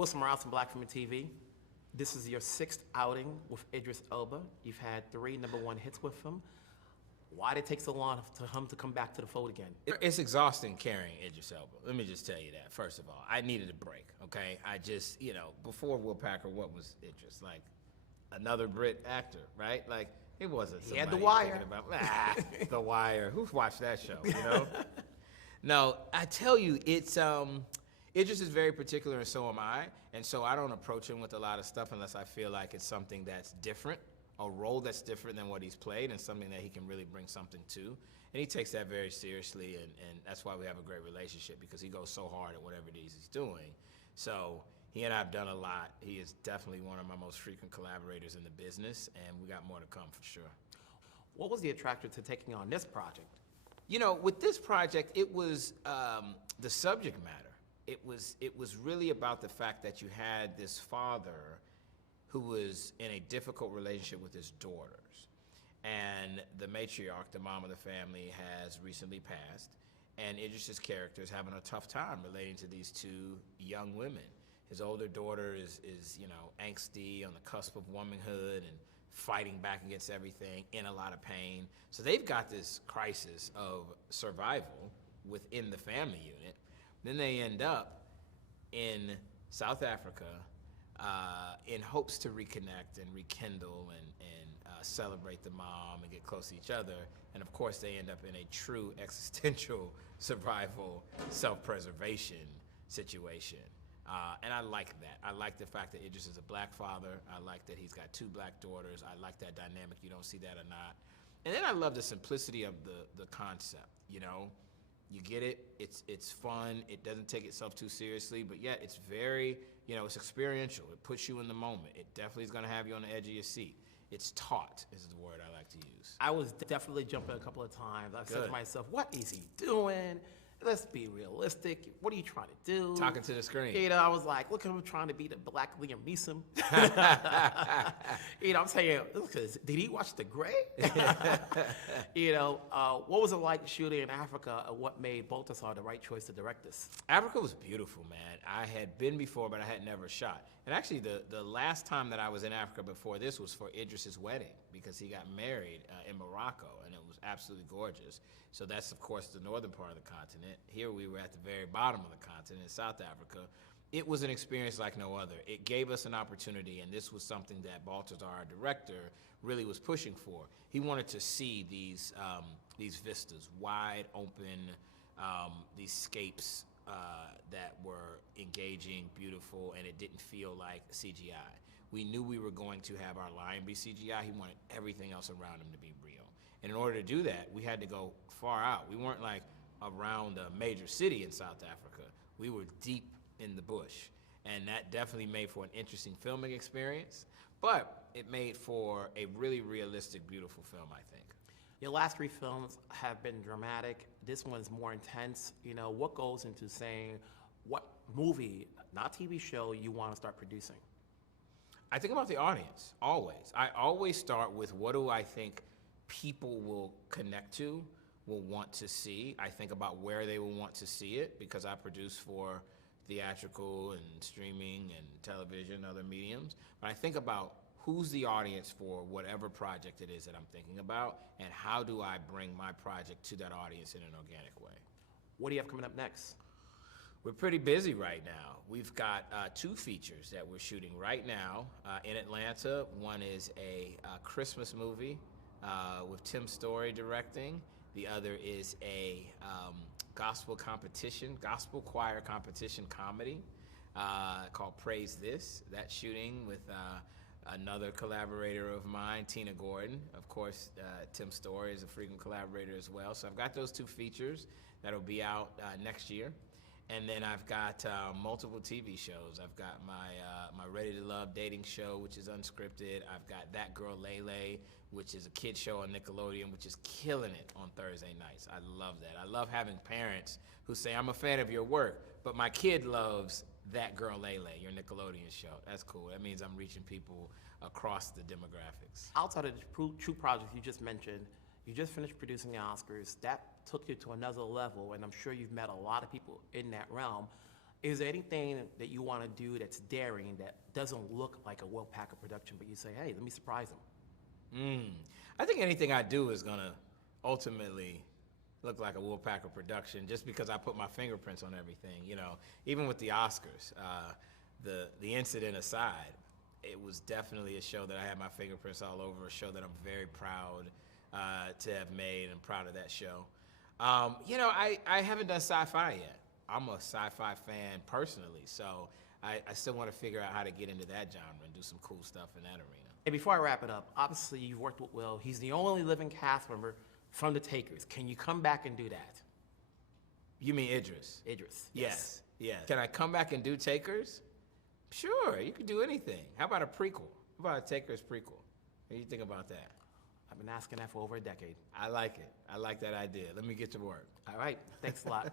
Wilson Morales from Black Film and TV. This is your 6th outing with Idris Elba. You've had 3 #1 hits with him. Why did it take so long for him to come back to the fold again? It's exhausting carrying Idris Elba. Let me just tell you that, first of all. I needed a break, okay? I just, before Will Packer, what was Idris? Like, another Brit actor, right? Like, it wasn't somebody He had The Wire. thinking about, The Wire. Who's watched that show, No, I tell you, it's, Idris is very particular, and so am I. And so I don't approach him with a lot of stuff unless I feel like it's something that's different, a role that's different than what he's played, and something that he can really bring something to. And he takes that very seriously, and that's why we have a great relationship, because he goes so hard at whatever it is he's doing. So he and I have done a lot. He is definitely one of my most frequent collaborators in the business, and we got more to come for sure. What was the attraction to taking on this project? With this project, it was the subject matter. It was really about the fact that you had this father who was in a difficult relationship with his daughters. And the matriarch, the mom of the family, has recently passed. And Idris's character is having a tough time relating to these 2 young women. His older daughter is angsty, on the cusp of womanhood, and fighting back against everything, in a lot of pain. So they've got this crisis of survival within the family unit. Then they end up in South Africa in hopes to reconnect and rekindle and celebrate the mom and get close to each other. And of course, they end up in a true existential survival, self-preservation situation. And I like that. I like the fact that Idris is a black father. I like that he's got 2 black daughters. I like that dynamic. You don't see that or not. And then I love the simplicity of the concept, You get it, it's fun, it doesn't take itself too seriously, but yet it's very, it's experiential. It puts you in the moment. It definitely is gonna have you on the edge of your seat. It's taut, is the word I like to use. I was definitely jumping a couple of times. I said Good. to myself, what is he doing? Let's be realistic. What are you trying to do? Talking to the screen. I was like, look at him trying to be the black Liam Neeson. I'm saying, look, did he watch The Gray? What was it like shooting in Africa, and what made Baltasar the right choice to direct this? Africa was beautiful, man. I had been before, but I had never shot. And actually, the last time that I was in Africa before this was for Idris's wedding, because he got married in Morocco, and it was absolutely gorgeous. So that's, of course, the northern part of the continent. Here we were at the very bottom of the continent in South Africa. It was an experience like no other. It gave us an opportunity, and this was something that Baltasar, our director, really was pushing for. He wanted to see these vistas, wide open, these scapes that were engaging, beautiful, and it didn't feel like CGI. We knew we were going to have our lion be CGI. He wanted everything else around him to be real. And in order to do that, we had to go far out. We weren't like around a major city in South Africa. We were deep in the bush. And that definitely made for an interesting filming experience, but it made for a really realistic, beautiful film, I think. Your last 3 films have been dramatic. This one's more intense. What goes into saying what movie, not TV show, you want to start producing? I think about the audience, always. I always start with, what do I think people will connect to, will want to see? I think about where they will want to see it, because I produce for theatrical and streaming and television, other mediums. But I think about who's the audience for whatever project it is that I'm thinking about, and how do I bring my project to that audience in an organic way. What do you have coming up next? We're pretty busy right now. We've got 2 features that we're shooting right now in Atlanta. One is a Christmas movie with Tim Story directing. The other is a gospel choir competition comedy called Praise This. That's shooting with another collaborator of mine, Tina Gordon. Of course, Tim Story is a frequent collaborator as well. So I've got those 2 features that'll be out next year. And then I've got multiple TV shows. I've got my Ready to Love dating show, which is unscripted. I've got That Girl Lele, which is a kid show on Nickelodeon, which is killing it on Thursday nights. I love that. I love having parents who say, I'm a fan of your work, but my kid loves That Girl Lele, your Nickelodeon show. That's cool. That means I'm reaching people across the demographics. Outside of the 2 projects you just mentioned, you just finished producing the Oscars. That took you to another level, and I'm sure you've met a lot of people in that realm. Is there anything that you want to do that's daring that doesn't look like a Will Packer production, but you say, hey, let me surprise them? I think anything I do is gonna ultimately look like a Will Packer production, just because I put my fingerprints on everything. You know, even with the Oscars, the incident aside, it was definitely a show that I had my fingerprints all over. A show that I'm very proud to have made, and proud of that show. You know, I haven't done sci-fi yet. I'm a sci-fi fan personally, so I still want to figure out how to get into that genre and do some cool stuff in that arena. And before I wrap it up, obviously you've worked with Will. He's the only living cast member from The Takers. Can you come back and do that? You mean Idris? Idris. Yes. Can I come back and do Takers? Sure, you can do anything. How about a prequel? How about a Takers prequel? What do you think about that? I've been asking that for over a decade. I like it. I like that idea. Let me get to work. All right. Thanks a lot.